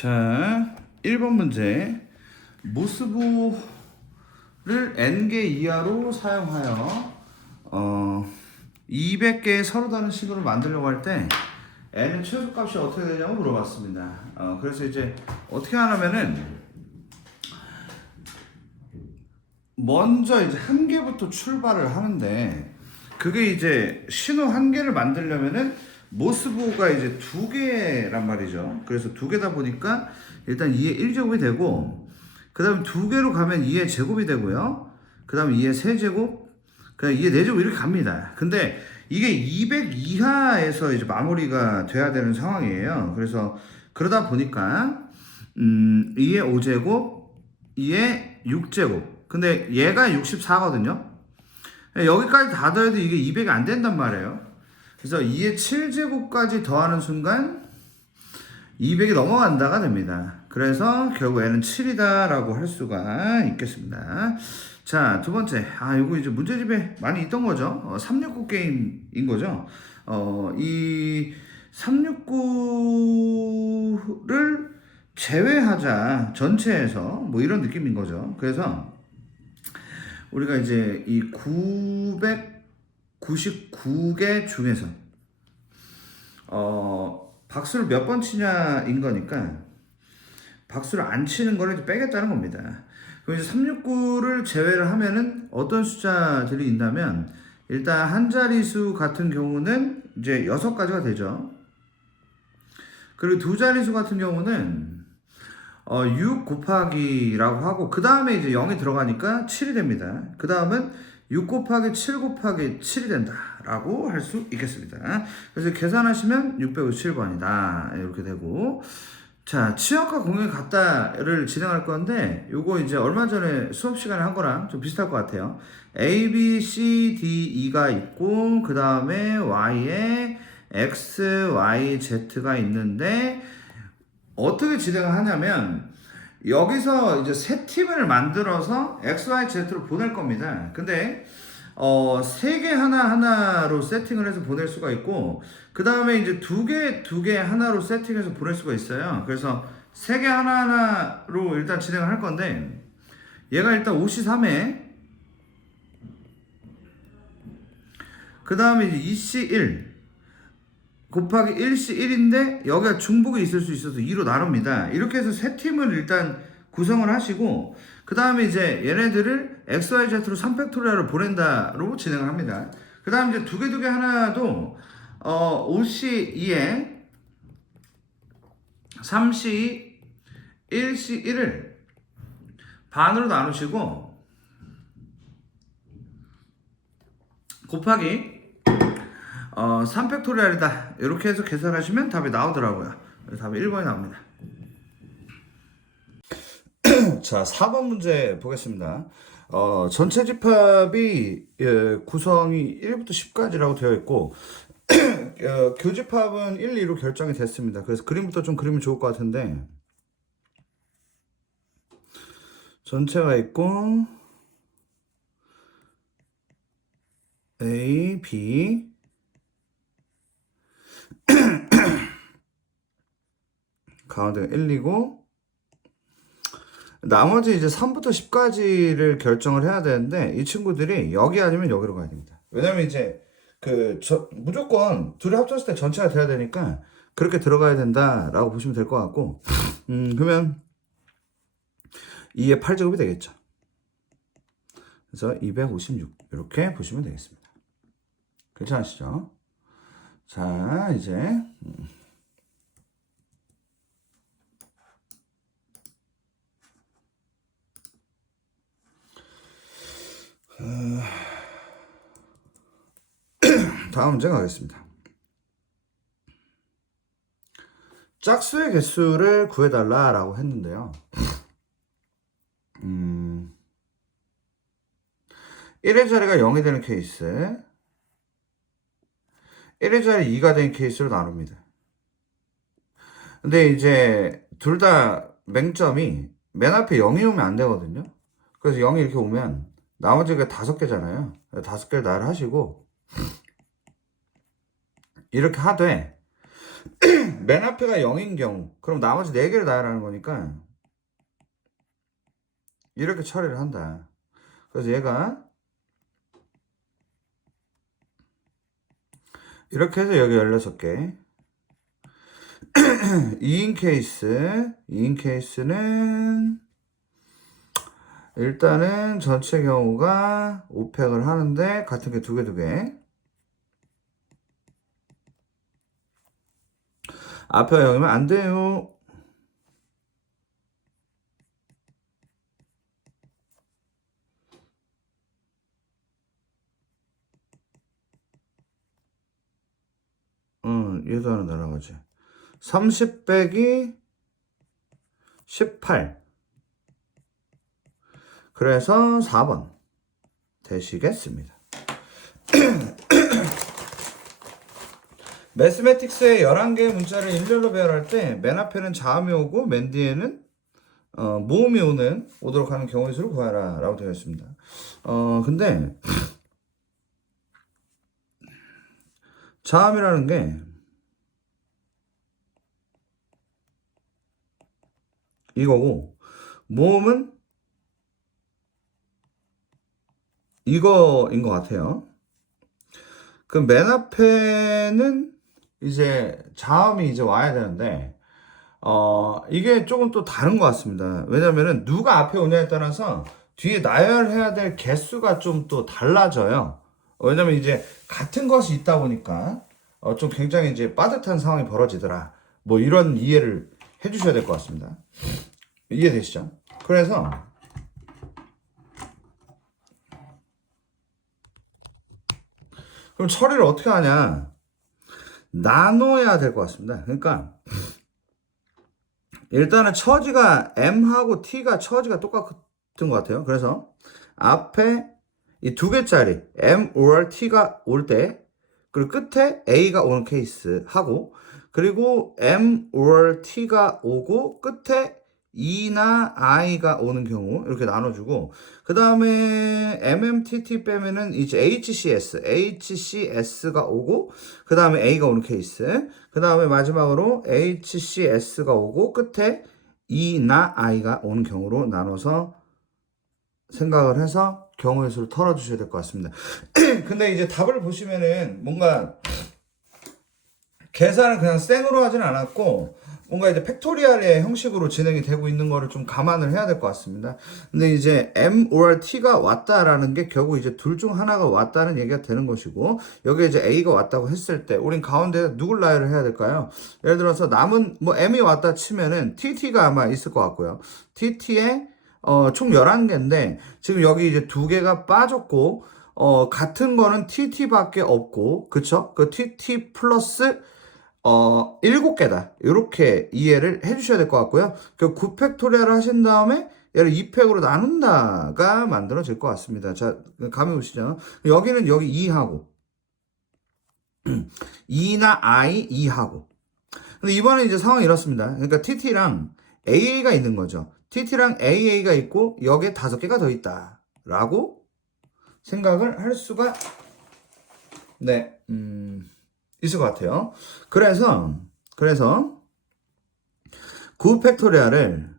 자, 1번 문제. 모스부를 n개 이하로 사용하여 200개의 서로 다른 신호를 만들려고 할 때 n의 최소값이 어떻게 되냐고 물어봤습니다. 그래서 이제 어떻게 하냐면은 먼저 이제 한 개부터 출발을 하는데, 그게 이제 신호 한 개를 만들려면은 모스부가 이제 두 개란 말이죠. 그래서 두 개다 보니까 일단 2의 1제곱이 되고, 그 다음 두 개로 가면 2의 제곱이 되고요. 그 다음 2의 세제곱, 그냥 2의 4제곱 이렇게 갑니다. 근데 이게 200 이하에서 이제 마무리가 돼야 되는 상황이에요. 그래서 그러다 보니까 2의 5제곱, 2의 6제곱. 근데 얘가 64거든요. 여기까지 다 더해도 이게 200이 안 된단 말이에요. 그래서 2의 7제곱까지 더하는 순간 200이 넘어간다가 됩니다. 그래서 결국 n은 7이다 라고 할 수가 있겠습니다. 자, 두 번째. 이거 이제 문제집에 많이 있던 거죠. 369 게임인 거죠. 이 369를 제외하자, 전체에서 뭐 이런 느낌인 거죠. 그래서 우리가 이제 이 999개 중에서 박수를 몇 번 치냐인 거니까 박수를 안 치는 거를 이제 빼겠다는 겁니다. 그럼 이제 369를 제외를 하면은 어떤 숫자들이 있냐면, 일단 한 자리수 같은 경우는 이제 6가지가 되죠. 그리고 두 자리수 같은 경우는 6 곱하기라고 하고, 그 다음에 이제 0이 들어가니까 7이 됩니다. 그 다음은 6 곱하기 7 곱하기 7이 된다라고 할 수 있겠습니다. 그래서 계산하시면 657번이다 이렇게 되고, 자, 치역과 공역이 같다를 진행할 건데, 요거 이제 얼마 전에 수업 시간에 한 거랑 좀 비슷할 것 같아요. A, B, C, D, E가 있고, 그 다음에 Y에 X, Y, Z가 있는데, 어떻게 진행을 하냐면, 여기서 이제 세 팀을 만들어서 X, Y, Z로 보낼 겁니다. 근데 세 개 하나하나로 세팅을 해서 보낼 수가 있고, 그 다음에 이제 두 개 하나로 세팅해서 보낼 수가 있어요. 그래서 세 개 하나하나로 일단 진행을 할 건데, 얘가 일단 5C3에, 그 다음에 이제 2C1 곱하기 1C1인데 여기가 중복이 있을 수 있어서 2로 나눕니다. 이렇게 해서 세 팀을 일단 구성을 하시고, 그 다음에 이제 얘네들을 XYZ로 3팩토리얼을 보낸다로 진행을 합니다. 그 다음 이제 두 개 하나도 5C2에 3C2, 1C1을 반으로 나누시고 곱하기 3팩토리얼이다 이렇게 해서 계산하시면 답이 나오더라고요. 답이 1번이 나옵니다. 자, 4번 문제 보겠습니다. 전체 집합이 구성이 1부터 10까지라고 되어 있고, 교집합은 1, 2로 결정이 됐습니다. 그래서 그림부터 좀 그리면 좋을 것 같은데, 전체가 있고 A, B, 가운데 1, 2고, 나머지 이제 3부터 10까지를 결정을 해야 되는데, 이 친구들이 여기 아니면 여기로 가야 됩니다. 왜냐면 이제 무조건 둘이 합쳤을 때 전체가 돼야 되니까 그렇게 들어가야 된다라고 보시면 될 것 같고, 그러면 2의 8제곱이 되겠죠. 그래서 256 이렇게 보시면 되겠습니다. 괜찮으시죠? 자, 이제 다음 문제 가겠습니다. 짝수의 개수를 구해달라라고 했는데요. 1의 자리가 0이 되는 케이스, 1의 자리 2가 되는 케이스로 나눕니다. 근데 이제 둘 다 맹점이 맨 앞에 0이 오면 안 되거든요. 그래서 0이 이렇게 오면 나머지가 5개잖아요. 5개를 나열하시고 이렇게 하되, 맨 앞에가 0인 경우 그럼 나머지 4개를 나열하는 거니까 이렇게 처리를 한다. 그래서 얘가 이렇게 해서 여기 16개 2인 케이스는 일단은 전체 경우가 5팩을 하는데 같은 게 2개 앞에가 0이면 안 돼요. 얘도 하나 날아가지. 30 빼기 18. 그래서 4번 되시겠습니다. 매스매틱스의 11개의 문자를 일렬로 배열할 때 맨 앞에는 자음이 오고 맨 뒤에는 모음이 오도록 하는 경우의 수를 구하라 라고 되어 있습니다. 근데 자음이라는 게 이거고 모음은 이거인 것 같아요. 그 맨 앞에는 이제 자음이 이제 와야 되는데 이게 조금 또 다른 것 같습니다. 왜냐면은 누가 앞에 오냐에 따라서 뒤에 나열해야 될 개수가 좀 또 달라져요. 왜냐면 이제 같은 것이 있다 보니까 좀 굉장히 이제 빠듯한 상황이 벌어지더라. 뭐 이런 이해를 해주셔야 될 것 같습니다. 이해되시죠? 그래서 그럼 처리를 어떻게 하냐? 나눠야 될 것 같습니다. 그러니까 일단은 처지가 M하고 T가 처지가 똑같은 것 같아요. 그래서 앞에 이 2개짜리 M or T가 올 때, 그리고 끝에 A가 오는 케이스 하고, 그리고 M or T가 오고 끝에 E나 I가 오는 경우 이렇게 나눠주고, 그 다음에 MMTT 빼면은 이제 HCS가 오고, 그 다음에 A가 오는 케이스, 그 다음에 마지막으로 HCS가 오고 끝에 E나 I가 오는 경우로 나눠서 생각을 해서 경우의 수를 털어주셔야 될 것 같습니다. 근데 이제 답을 보시면은 뭔가 계산을 그냥 생으로 하진 않았고 뭔가 이제 팩토리얼의 형식으로 진행이 되고 있는 거를 좀 감안을 해야 될 것 같습니다. 근데 이제 M or T가 왔다라는 게 결국 이제 둘 중 하나가 왔다는 얘기가 되는 것이고, 여기에 이제 A가 왔다고 했을 때 우린 가운데 누굴 나열을 해야 될까요? 예를 들어서 남은 뭐 M이 왔다 치면은 TT가 아마 있을 것 같고요. TT에 총 11개인데 지금 여기 이제 2개가 빠졌고 같은 거는 TT밖에 없고, 그쵸? 그 TT 플러스 7개다. 이렇게 이해를 해주셔야 될 것 같고요. 그 9팩토리얼 하신 다음에 얘를 2팩으로 나눈다가 만들어질 것 같습니다. 자, 감이 오시죠? 여기는 여기 2하고 2나 I 2하고. 근데 이번에 이제 상황이 이렇습니다. 그러니까 TT랑 AA가 있는 거죠. TT랑 AA가 있고 여기에 5개가 더 있다. 라고 생각을 할 수가 있을 것 같아요. 그래서 9팩토리얼을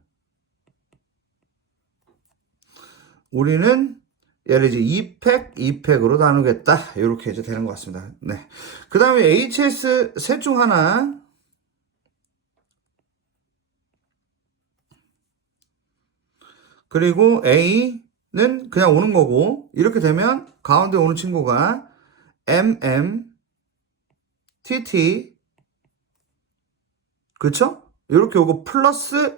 우리는 얘를 이제 2팩으로 나누겠다. 이렇게 이제 되는 것 같습니다. 네. 그 다음에 HS 셋 중 하나. 그리고 A는 그냥 오는 거고, 이렇게 되면 가운데 오는 친구가 TT. 그쵸? 이렇게 오고 플러스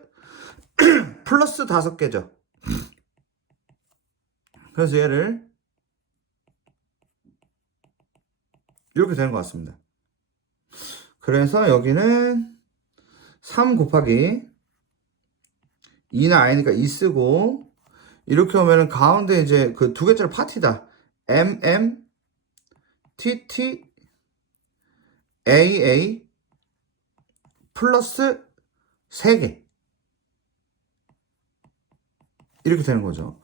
5개죠. 그래서 얘를 이렇게 되는 것 같습니다. 그래서 여기는 3 곱하기 2나 I니까 2 쓰고, 이렇게 오면은 가운데 이제 그 2개짜리 파티다. TT AA 플러스 3개. 이렇게 되는 거죠.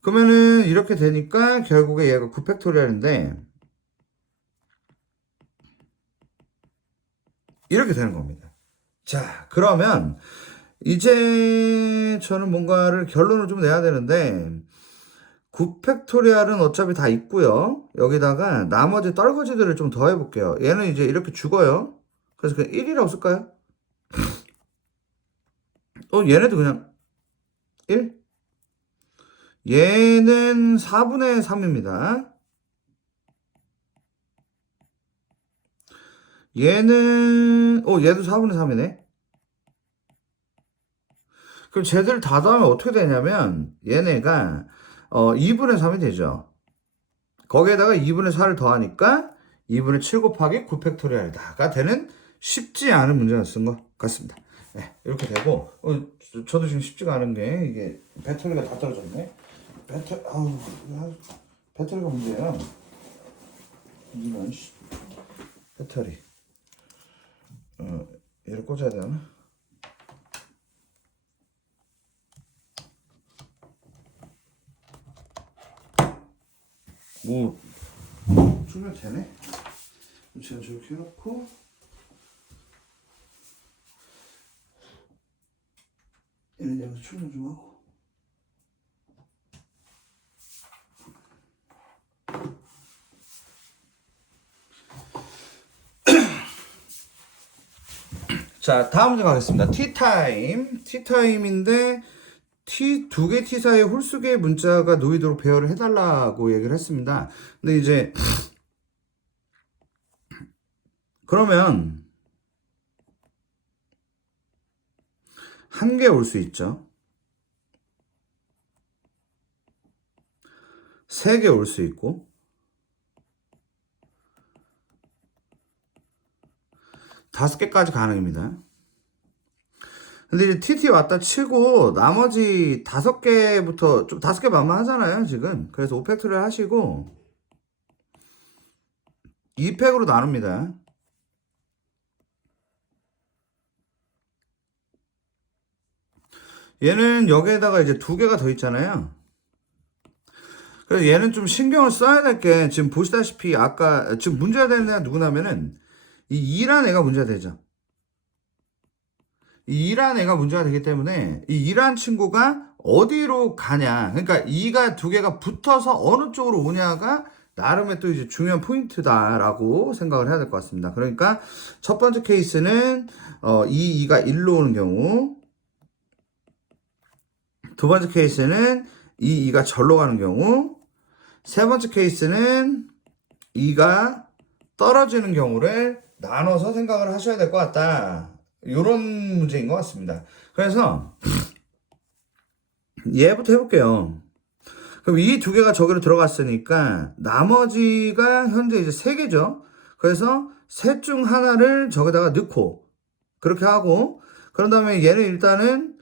그러면은 이렇게 되니까 결국에 얘가 9팩토리얼인데 이렇게 되는 겁니다. 자, 그러면 이제 저는 뭔가를 결론을 좀 내야 되는데 9팩토리알은 어차피 다 있고요. 여기다가 나머지 떨거지들을 좀 더 해볼게요. 얘는 이제 이렇게 죽어요. 그래서 그냥 1이라고 쓸까요? 얘네도 그냥 1? 얘는 4분의 3입니다. 얘도 4분의 3이네. 그럼 쟤들 다 더하면 어떻게 되냐면, 얘네가, 2분의 3이 되죠. 거기에다가 2분의 4를 더하니까, 2분의 7 곱하기 9팩토리알이다가 되는 쉽지 않은 문제를 쓴 것 같습니다. 네, 이렇게 되고, 저도 지금 쉽지가 않은 게, 이게, 배터리가 다 떨어졌네. 배터리가 문제예요. 이런, 배터리. 얘를 꽂아야 되나? 뭐 충전 되네? 제가 저렇게 해놓고 얘는 여기서 충전 좀 하고 자, 다음 문제 가겠습니다. 티타임인데 두 개 T 사이에 홀수개의 문자가 놓이도록 배열을 해달라고 얘기를 했습니다. 근데 이제 그러면 한 개 올 수 있죠. 세 개 올 수 있고 5개까지 가능합니다. 근데 이제 TT 왔다 치고 나머지 5개부터 좀 5개 만만하잖아요 지금. 그래서 5팩토리를 하시고 2팩으로 나눕니다. 얘는 여기에다가 이제 2개가 더 있잖아요. 그래서 얘는 좀 신경을 써야 될 게 지금 보시다시피 아까 지금 문제가 되는 애가 누구냐면은 이 2란 애가 문제가 되죠. 이 2란 애가 문제가 되기 때문에 이 2란 친구가 어디로 가냐. 그러니까 2가 2개가 붙어서 어느 쪽으로 오냐가 나름의 또 이제 중요한 포인트다라고 생각을 해야 될 것 같습니다. 그러니까 첫 번째 케이스는 이 2가 1로 오는 경우, 두 번째 케이스는 이 2가 절로 가는 경우, 세 번째 케이스는 2가 떨어지는 경우를 나눠서 생각을 하셔야 될 것 같다. 이런 문제인 것 같습니다. 그래서 얘부터 해볼게요. 그럼 이 2개가 저기로 들어갔으니까 나머지가 현재 이제 3개죠. 그래서 셋 중 하나를 저기다가 넣고 그렇게 하고 그런 다음에 얘는 일단은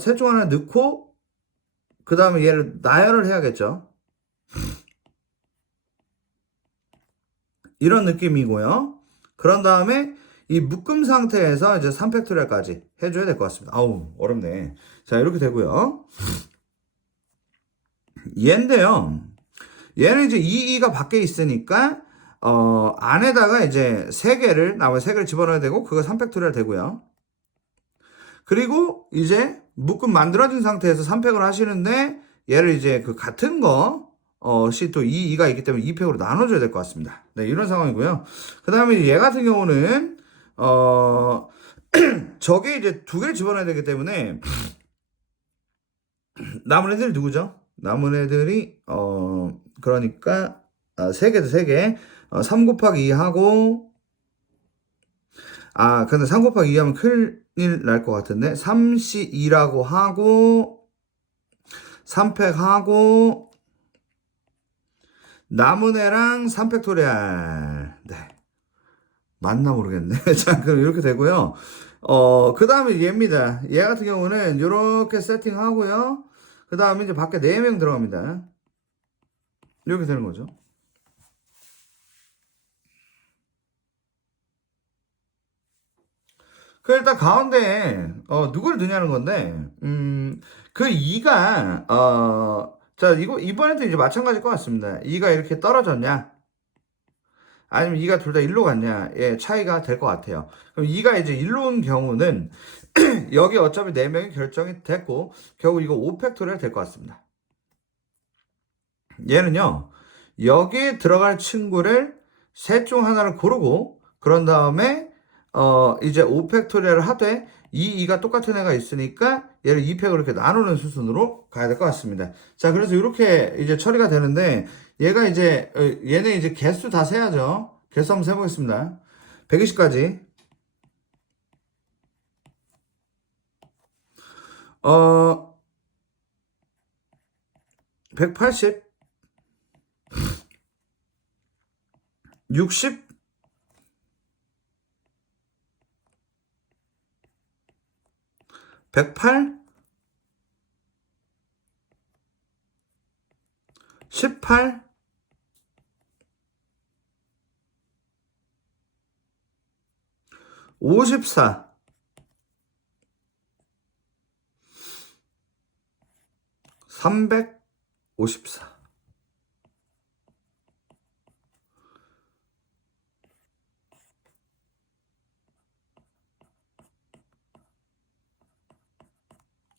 셋 중 하나 넣고 그 다음에 얘를 나열을 해야겠죠. 이런 느낌이고요. 그런 다음에 이 묶음 상태에서 이제 3팩토리얼까지 해줘야 될 것 같습니다. 아우 어렵네. 자 이렇게 되고요. 얘인데요. 얘는 이제 2가 밖에 있으니까 안에다가 이제 3개를 나머지 3개를 집어넣어야 되고 그거 3팩토리얼 되고요. 그리고 이제 묶음 만들어진 상태에서 3팩을 하시는데 얘를 이제 그 같은 거 또 2가 있기 때문에 2팩으로 나눠줘야 될 것 같습니다. 네, 이런 상황이고요. 그 다음에 얘 같은 경우는 저게 이제 2개를 집어넣어야 되기 때문에 남은 애들이 누구죠? 남은 애들이 그러니까 3개도 3개 3 곱하기 2 하고 근데 3 곱하기 2 하면 큰일 날 것 같은데 3C2라고 하고 3팩 하고 남은 애랑 3팩토리알 네 맞나 모르겠네. 자 그럼 이렇게 되고요. 그 다음에 얘입니다. 얘 같은 경우는 이렇게 세팅하고요. 그 다음에 이제 밖에 4명 들어갑니다. 이렇게 되는 거죠. 그 일단 가운데 누구를 넣냐는 건데 그 2가 자 이번에도 이제 마찬가지일 것 같습니다. 2가 이렇게 떨어졌냐? 아니면 2가 둘 다 1로 갔냐의 차이가 될 것 같아요. 그럼 2가 이제 1로 온 경우는 여기 어차피 4명이 결정이 됐고 결국 이거 5팩토리얼 될 것 같습니다. 얘는요, 여기에 들어갈 친구를 셋 중 하나를 고르고 그런 다음에 이제 5팩토리얼을 하되 이 2가 똑같은 애가 있으니까 얘를 2팩으로 이렇게 나누는 수순으로 가야 될 것 같습니다. 자, 그래서 이렇게 이제 처리가 되는데 얘가 이제 얘네 이제 개수 다 세야죠. 개수 한번 세보겠습니다. 120까지 180 60 108 18 54 354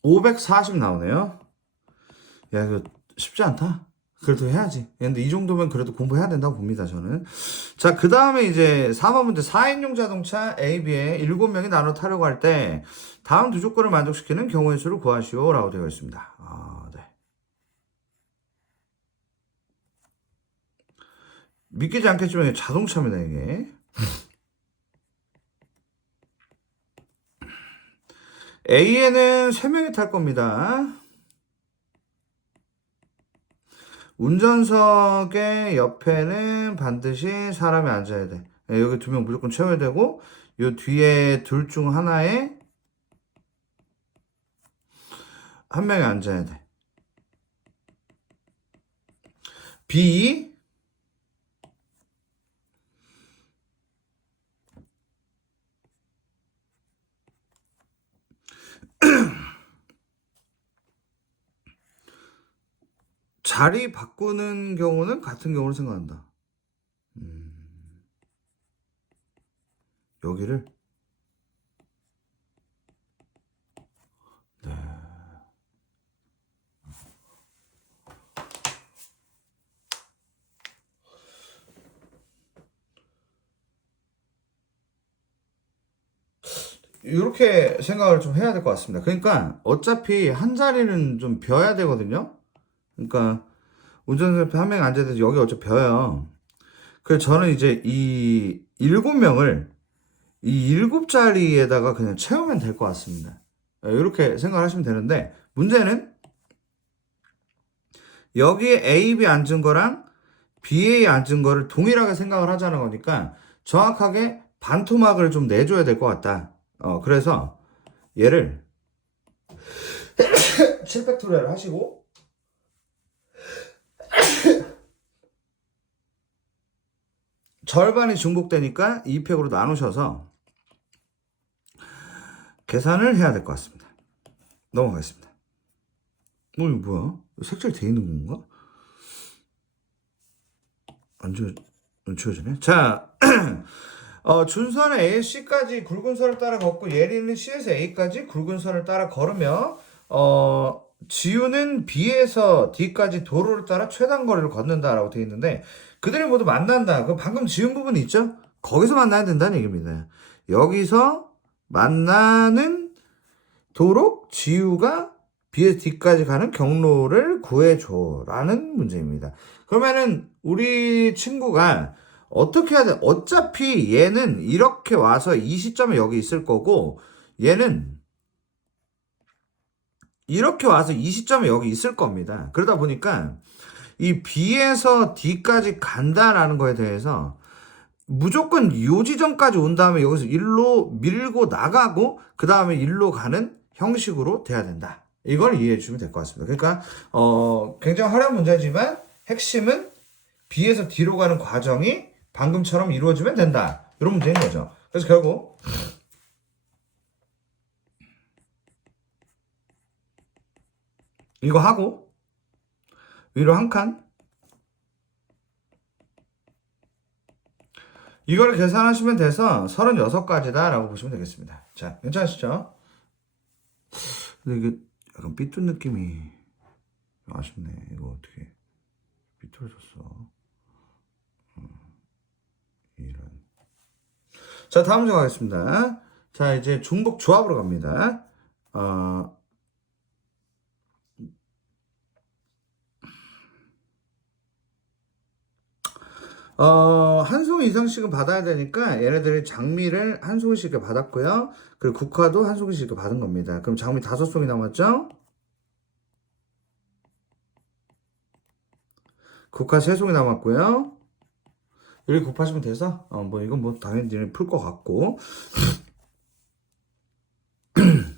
540 나오네요. 야, 이거 쉽지 않다. 그래도 해야지. 근데 이 정도면 그래도 공부해야 된다고 봅니다, 저는. 자, 그 다음에 이제 4번 문제. 4인용 자동차 A, B에 7명이 나눠 타려고 할 때 다음 두 조건을 만족시키는 경우의 수를 구하시오. 라고 되어 있습니다. 네. 믿기지 않겠지만 이게 자동차입니다, 이게. A에는 3명이 탈 겁니다. 운전석의 옆에는 반드시 사람이 앉아야 돼. 여기 2명 무조건 채워야 되고, 요 뒤에 둘 중 하나에 한 명이 앉아야 돼. B, 자리 바꾸는 경우는 같은 경우를 생각한다. 여기를 네. 이렇게 생각을 좀 해야 될 것 같습니다. 그러니까 어차피 한 자리는 좀 비어야 되거든요. 그러니까 운전석 옆에 한 명이 앉아야 돼서 여기 어차피 비어요. 그래서 저는 이제 이 7명을 이 7자리에다가 그냥 채우면 될 것 같습니다. 이렇게 생각하시면 되는데 문제는 여기에 A, B 앉은 거랑 BA 앉은 거를 동일하게 생각을 하자는 거니까 정확하게 반토막을 좀 내줘야 될 것 같다. 그래서 얘를 7팩토리얼 하시고 절반이 중복되니까 2팩으로 나누셔서 계산을 해야 될 것 같습니다. 넘어가겠습니다. 이거 뭐야? 색칠 돼 있는 건가? 안 지워지네. 자, 준선은 A, C까지 굵은 선을 따라 걷고 예리는 C에서 A까지 굵은 선을 따라 걸으며 지우는 B에서 D까지 도로를 따라 최단 거리를 걷는다라고 되어 있는데 그들이 모두 만난다. 그 방금 지운 부분이 있죠? 거기서 만나야 된다는 얘기입니다. 여기서 만나는 도록 지우가 B에서 D까지 가는 경로를 구해줘라는 문제입니다. 그러면은 우리 친구가 어떻게 해야 돼? 어차피 얘는 이렇게 와서 이 시점에 여기 있을 거고 얘는 이렇게 와서 이 시점에 여기 있을 겁니다. 그러다 보니까 이 B에서 D까지 간다라는 거에 대해서 무조건 요 지점까지 온 다음에 여기서 일로 밀고 나가고 그 다음에 일로 가는 형식으로 돼야 된다. 이걸 이해해 주시면 될 것 같습니다. 그러니까 굉장히 어려운 문제지만 핵심은 B에서 D로 가는 과정이 방금처럼 이루어지면 된다. 이런 문제인 거죠. 그래서 결국 이거 하고 위로 한 칸, 이거를 계산하시면 돼서 36가지다 라고 보시면 되겠습니다. 자, 괜찮으시죠? 근데 이게 약간 삐뚤 느낌이 아쉽네. 이거 어떻게 삐뚤어졌어. 이런. 자, 다음 주 가겠습니다. 자, 이제 중복 조합으로 갑니다. 어, 한 송이 이상씩은 받아야 되니까 얘네들이 장미를 한 송이씩 이렇게 받았고요. 그리고 국화도 한 송이씩 이렇게 받은 겁니다. 그럼 장미 5송이 남았죠? 국화 3송이 남았고요. 여기 곱하시면 돼서 뭐 이건 뭐 당연히 풀 것 같고.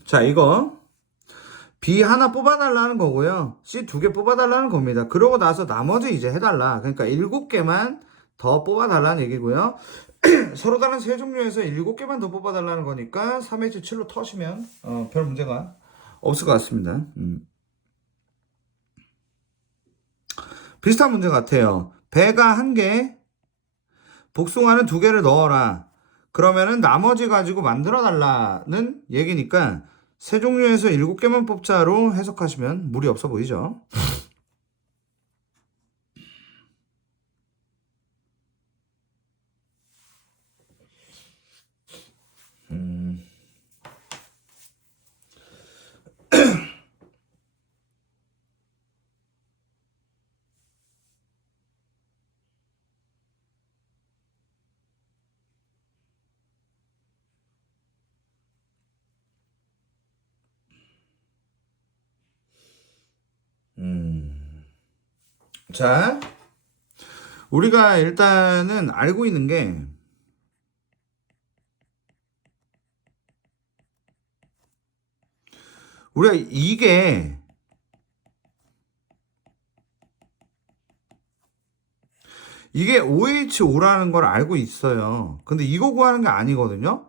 자, 이거 B 하나 뽑아달라는 거고요. C 2개 뽑아달라는 겁니다. 그러고 나서 나머지 이제 해달라. 그러니까 7개만 더 뽑아달라는 얘기고요. 서로 다른 세 종류에서 7개만 더 뽑아달라는 거니까 3H7로 터시면 별 문제가 없을 것 같습니다. 비슷한 문제 같아요. 배가 1개, 복숭아는 2개를 넣어라. 그러면은 나머지 가지고 만들어 달라는 얘기니까 세 종류에서 7개만 뽑자로 해석하시면 무리 없어 보이죠? 음. 자, 우리가 일단은 알고 있는 게 우리가 이게 OH5라는 걸 알고 있어요. 근데 이거 구하는 게 아니거든요.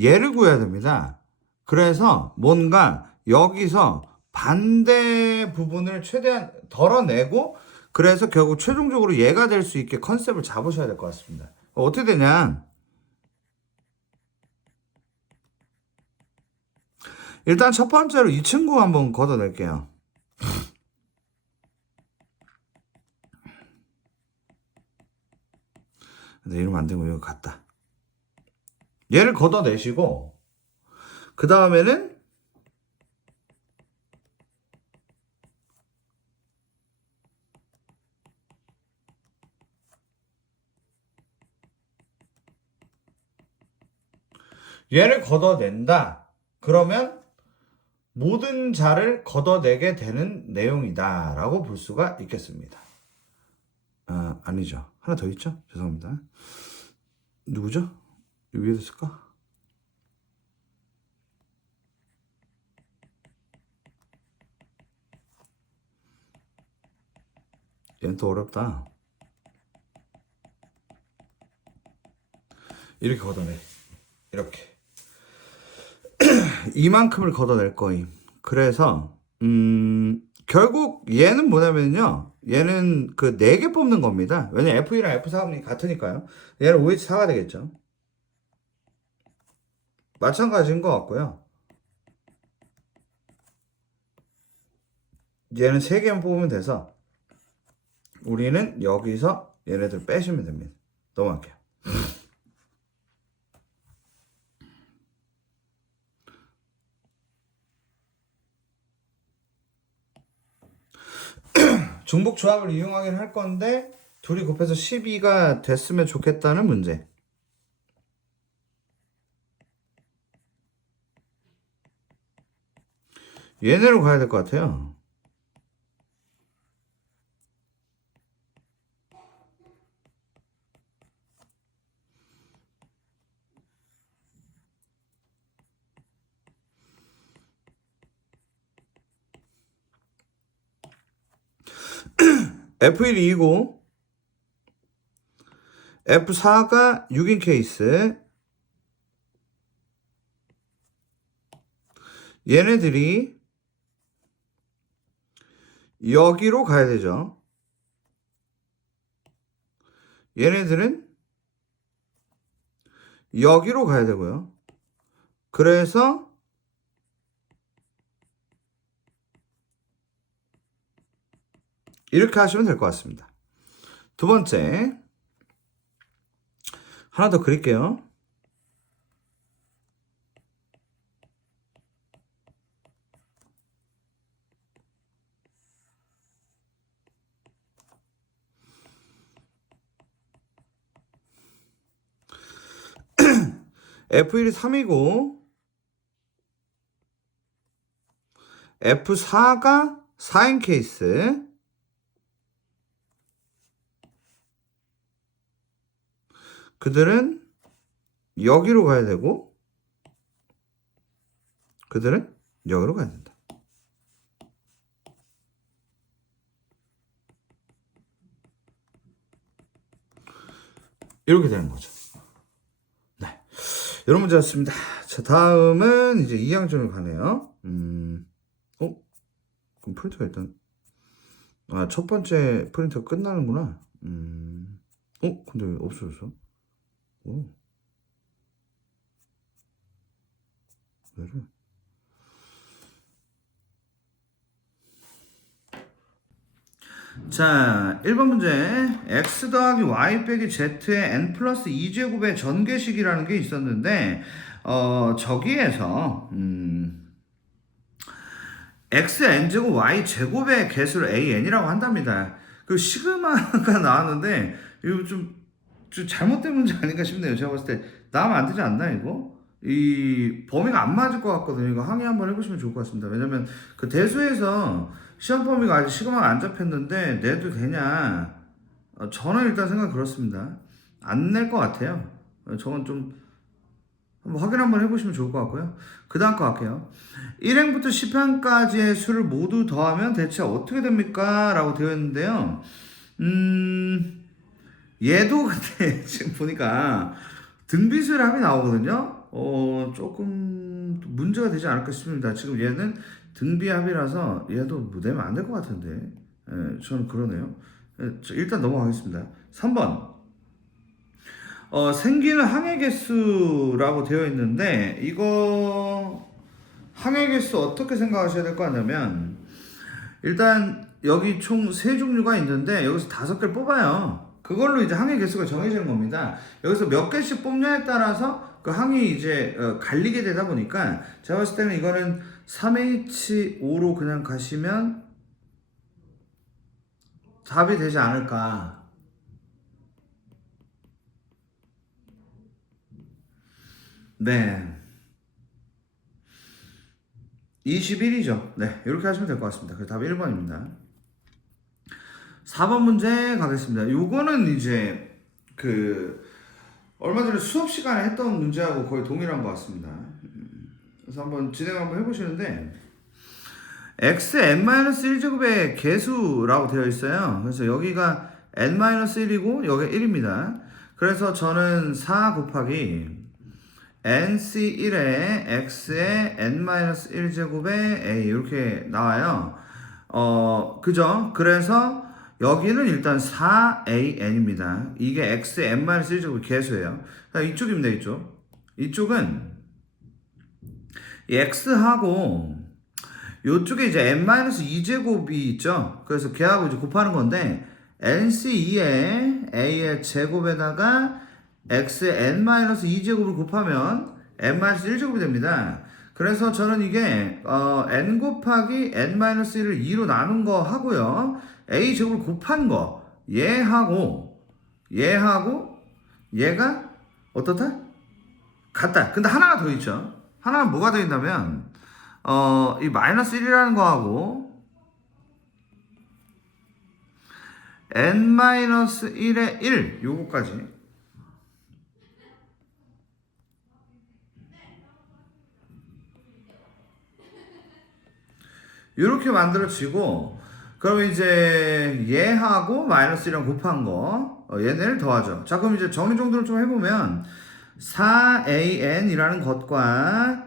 얘를 구해야 됩니다. 그래서 뭔가 여기서 반대 부분을 최대한 덜어내고 그래서 결국 최종적으로 얘가 될 수 있게 컨셉을 잡으셔야 될 것 같습니다. 어떻게 되냐? 일단 첫 번째로 이 친구 한번 걷어낼게요. 근데 이러면 안 되고 이거 같다. 얘를 걷어내시고 그 다음에는 얘를 걷어낸다. 그러면 모든 자를 걷어내게 되는 내용이다 라고 볼 수가 있겠습니다. 아니죠. 하나 더 있죠? 죄송합니다. 누구죠? 위에서 쓸까? 얘는 또 어렵다. 이렇게 걷어내. 이렇게. 이만큼을 걷어낼 거임. 그래서 결국 얘는 뭐냐면요. 얘는 그 4개 뽑는 겁니다. 왜냐 F2랑 F4가 같으니까요. 얘는 OH4가 되겠죠. 마찬가지인 것 같고요. 얘는 3개만 뽑으면 돼서 우리는 여기서 얘네들 빼시면 됩니다. 넘어갈게요. 중복 조합을 이용하긴 할 건데 둘이 곱해서 12가 됐으면 좋겠다는 문제. 얘네로 가야 될 것 같아요. F1이 2고 F4가 6인 케이스. 얘네들이 여기로 가야 되죠. 얘네들은 여기로 가야 되고요. 그래서 이렇게 하시면 될 것 같습니다. 두 번째, 하나 더 그릴게요. F1이 3이고 F4가 4인 케이스, 그들은 여기로 가야 되고 그들은 여기로 가야 된다. 이렇게 되는 거죠. 네, 이런 문제였습니다. 자, 다음은 이제 2항점을 가네요. 그럼 프린터가 일단 첫 번째 프린터 끝나는구나. 근데 왜 없어졌어? 왜 이래? 자, 1번 문제. x 더하기 y 빼기 z의 n 플러스 2제곱의 전개식이라는 게 있었는데 저기에서 x n제곱 y 제곱의 개수를 an이라고 한답니다. 그 시그마가 나왔는데 이거 좀 잘못된 문제 아닌가 싶네요. 제가 봤을 때 나오면 안 되지 않나 이거? 이 범위가 안 맞을 것 같거든요. 이거 항의 한번 해보시면 좋을 것 같습니다. 왜냐면 그 대수에서 시험 범위가 아직 시그마가 안 잡혔는데 내도 되냐? 저는 일단 생각 그렇습니다. 안 낼 것 같아요. 저건 좀 한번 확인 한번 해보시면 좋을 것 같고요. 그 다음 거 할게요. 1행부터 10행까지의 수를 모두 더하면 대체 어떻게 됩니까? 라고 되어 있는데요. 얘도 근데 지금 보니까 등비수의 합이 나오거든요. 조금 문제가 되지 않을까 싶습니다. 지금 얘는 등비합이라서 얘도 무대면 안 될 것 같은데. 저는 그러네요. 일단 넘어가겠습니다. 3번. 생기는 항해 개수라고 되어 있는데 이거 항해 개수 어떻게 생각하셔야 될 거 아니냐면 일단 여기 총 3종류가 있는데 여기서 5개를 뽑아요. 그걸로 이제 항해 개수가 정해지는 겁니다. 여기서 몇 개씩 뽑냐에 따라서 그 항이 이제 갈리게 되다 보니까 제가 봤을 때는 이거는 3H5로 그냥 가시면 답이 되지 않을까. 네. 21이죠. 네. 이렇게 하시면 될 것 같습니다. 그래서 답이 1번입니다. 4번 문제 가겠습니다. 요거는 이제 얼마 전에 수업 시간에 했던 문제하고 거의 동일한 것 같습니다. 그래서 한번 진행 한번 해보시는데 x n-1제곱의 개수라고 되어 있어요. 그래서 여기가 n-1이고 여기가 1입니다. 그래서 저는 4 곱하기 nc1에 x의 n-1제곱의 a 이렇게 나와요. 그죠? 그래서 여기는 일단 4an입니다. 이게 x의 n-1제곱의 개수예요. 이쪽입니다. 이쪽은 이 x하고 요쪽에 이제 n-2제곱이 있죠. 그래서 걔하고 이제 곱하는 건데 nc2의 a의 제곱에다가 x의 n-2제곱을 곱하면 n-1제곱이 됩니다. 그래서 저는 이게 n 곱하기 n-1을 2로 나눈 거 하고요. a 제곱을 곱한 거 얘하고 얘가 어떻다? 같다. 근데 하나가 더 있죠. 하나는 뭐가 더 있냐면 이 마이너스 1이라는 거하고 n-1의 1 요거까지 이렇게 만들어지고 그럼 이제 얘하고 마이너스 1이랑 곱한 거 얘네를 더하죠. 자 그럼 이제 정리 정도를 좀 해보면 4an이라는 것과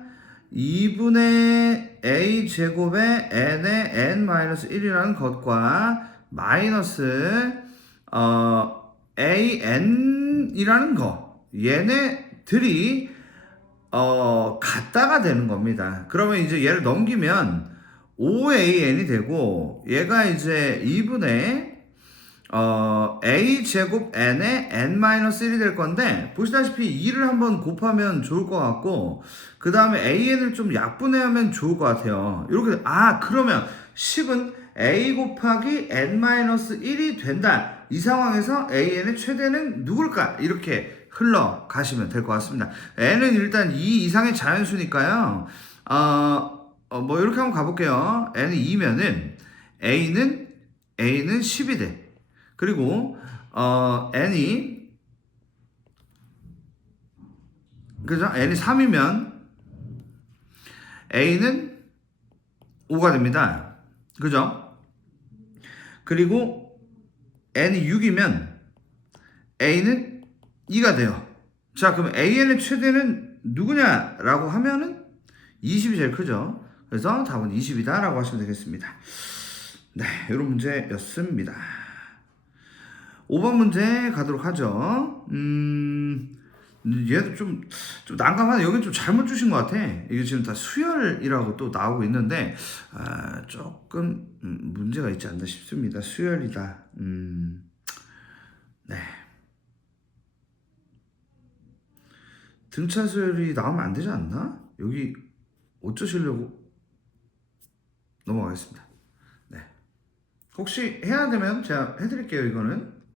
2분의 a 제곱의 n의 n-1이라는 것과 마이너스 an이라는 거 얘네 얘들이 같다가 되는 겁니다. 그러면 이제 얘를 넘기면 5an이 되고 얘가 이제 2분의 a 제곱 n의 n-1이 될 건데 보시다시피 2를 한번 곱하면 좋을 것 같고 그 다음에 an을 좀 약분해하면 좋을 것 같아요. 이렇게 그러면 10은 a 곱하기 n-1이 된다. 이 상황에서 an의 최대는 누굴까? 이렇게 흘러가시면 될 것 같습니다. n은 일단 2 이상의 자연수니까요. 뭐 이렇게 한번 가볼게요. n은 2면은 a는 10이 돼. 그리고 n이 그죠? n이 3이면 a는 5가 됩니다. 그죠? 그리고 n이 6이면 a는 2가 돼요. 자, 그럼 an의 최대는 누구냐라고 하면은 20이 제일 크죠. 그래서 답은 20이다 라고 하시면 되겠습니다. 네, 이런 문제였습니다. 5번 문제 가도록 하죠. 얘도 좀 난감하네. 여긴 좀 잘못 주신 것 같아. 이게 지금 다 수열이라고 또 나오고 있는데, 조금, 문제가 있지 않나 싶습니다. 수열이다. 네. 등차 수열이 나오면 안 되지 않나? 여기 어쩌시려고 넘어가겠습니다. 네. 혹시 해야 되면 제가 해드릴게요, 이거는.